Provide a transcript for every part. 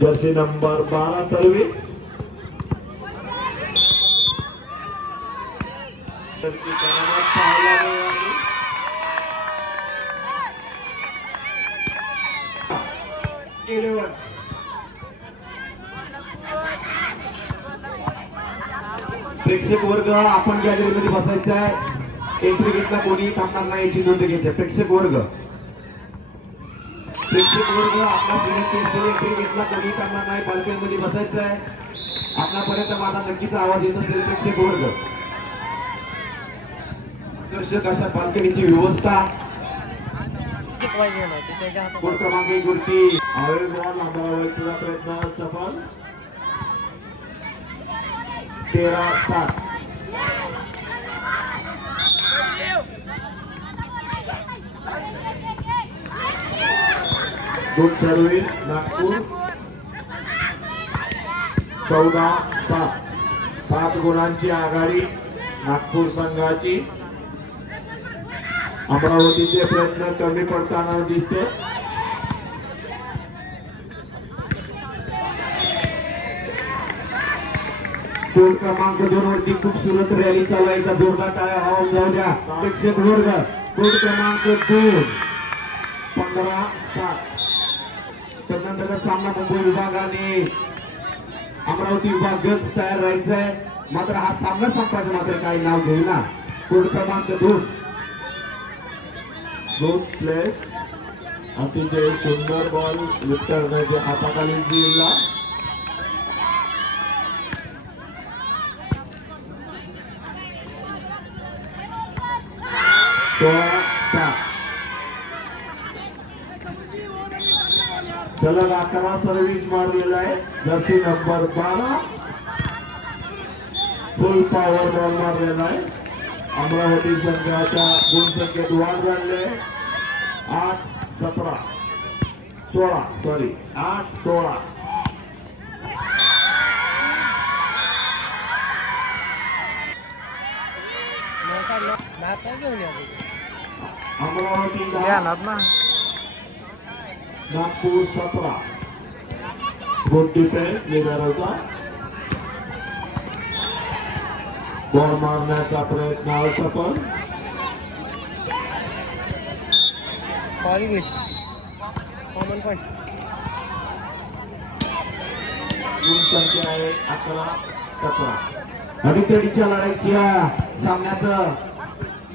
Jersey number 12 service प्रेक्षक वर्ग आपण गॅलरीमध्ये बसायचं आहे. एंट्री गेटला कोणी थांबणार नाही याची नोंद घ्यायची. प्रेक्षक वर्ग आपला एंट्री गेटला कोणी थांबणार नाही. बाल्कनीमध्ये बसायचं आहे. आपल्यापर्यंत माझा नक्कीच आवाज येत असेल. प्रेक्षक वर्ग दर्शक अशा बाल्कनीची व्यवस्था कोण क्रमांक 1 वरती तुझा प्रयत्न सफल 13-7 गुड सर्व्हिस नागपूर 14-7 7 गुणांची आघाडी नागपूर संघाची. अमरावतीचे प्रयत्न कमी पडताना दिसते. कोण क्रमांक 2 वरती खूप सुरत रॅली चालू आहे. जोरदार टाळ्या वाजवून जाऊ द्या. प्रेक्षक वर्ग कोण क्रमांक 2 15-7 त्यानंतरचा सामना मुंबई विभाग आणि अमरावती विभाग गज तयार राहायचा आहे. मात्र हा सामना संपायचा मात्र काही नाव घेईना. कोण क्रमांक 2 गुड प्लेस अतिशय सुंदर बॉल वितरण्याच्या हाताखाली दिला. सलग 11 सर्व्हिस मारलेला आहे. Jersey number 12 full power ball मारलेला आहे. अमरावती संघाच्या गुण संख्येत वाढ झाली. 8-16 अमरावती नागपूर 17 गुड डिफेन्स लिबेरोचा बॉल मारण्याचा प्रयत्न असफल. गुण संख्या आहे 11-17. अडीतडीच्या लढाईच्या सामन्याचं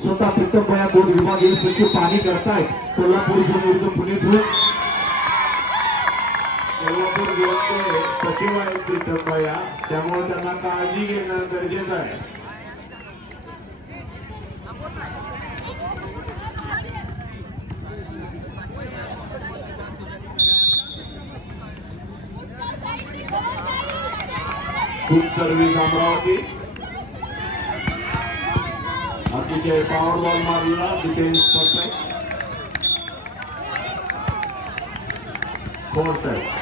स्वतः प्रीतम भया गोड विभागीय सचिव पाणी करतायत. कोल्हापूर झोन पुणे झोन कोल्हापूर झोनचे सचिव आहेत प्रीतम भया, त्यामुळे त्यांना काळजी घेणं गरजेचं आहे. खूप सर्व्हिस अमरावती. अतिशय पॉवर बॉल मारला. Defence perfect. फोर्थ आहे.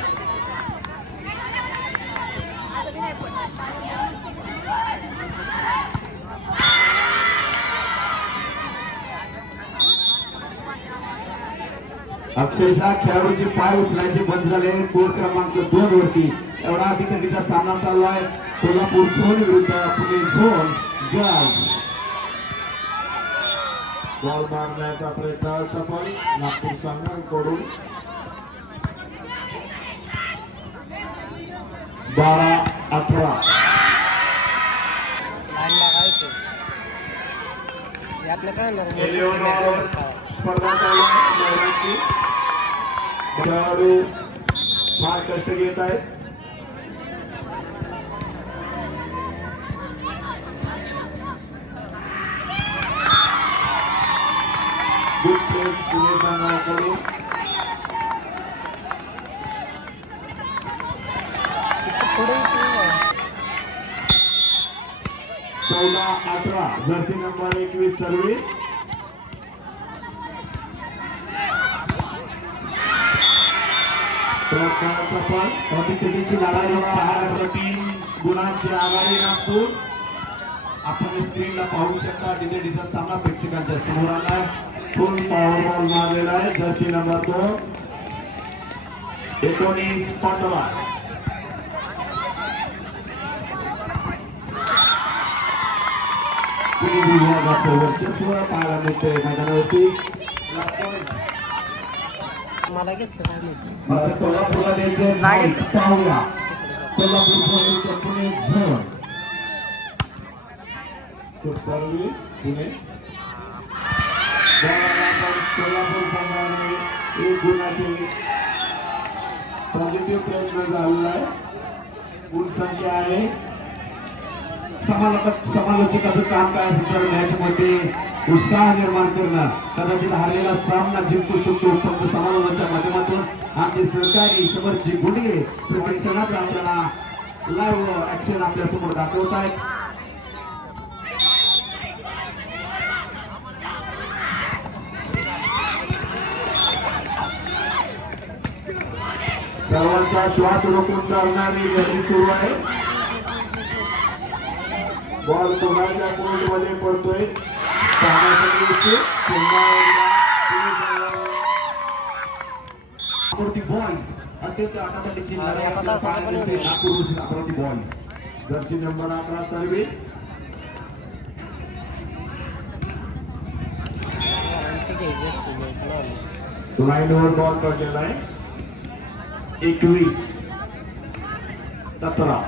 अक्षरशः खेळाडूचे पाय उचलायचे बंद झाले. कोर्ट क्रमांक 2 वरती एवढा अटीतटीचा सामना चाललाय. कोल्हापूर झोन विरुद्ध पुणे झोन गर्ल्स. बॉल मारण्याचा प्रयत्न सफल नागपूर संघाकडून. 12-18 स्पर्धा चालू आहे. खेळाडू फार कष्ट घेत आहेत. गुड प्लेस पुणे संघाकडून. चौदा 18 जर्सी नंबर 21 सर्व्हिस. अटीतटीची लढाई पाहायला 3 गुणांची आघाडी नागपूर. आपण स्क्रीनला पाहू शकता. डिझा सामना प्रेक्षकांच्या समोर आला. फुल पॉवर बॉल मारलेला आहे. Jersey number 2 19 पाटोळा. पुणे विभागाचं वर्चस्व पाहायला मिळतंय मैदानावरती. मला घेतलं नाही. मात्र कोल्हापूरला द्यायचं नाही. नाही. पाहूया Kolhapur Pune zone. Good service Pune. ज्यावेळेला आपण कोल्हापूर संघाने एक गुणाचे पॉझिटिव्ह प्रयत्न झालेला आहे. गुण संख्या आहे. समालोचकाचं काम काय असेल तर मॅच मध्ये उत्साह निर्माण करणं. कदाचित हारलेला सामना जिंकू शकतो फक्त समालोचनाच्या माध्यमातून. आमचे सहकारी समरजी गुंडे प्रत्येक क्षणात आपल्याला लाईव्ह ऍक्शन आपल्या समोर दाखवत आहेत. सर्वांचा श्वास रोखून करणारी गर्दी सुरू आहे. बॉल कोणाच्या कोर्टमध्ये पडतोय पाहण्यासाठी पुन्हा एकदा अमरावती बॉयज अत्यंत आटापाटीची लढाई आपल्याला पाहायला मिळते. Nagpur versus Amravati boys. Jersey number 11 service. आमची घ्यायची असते घ्यायची नाही. लाईनवर बॉल पडलेला आहे. 21-17.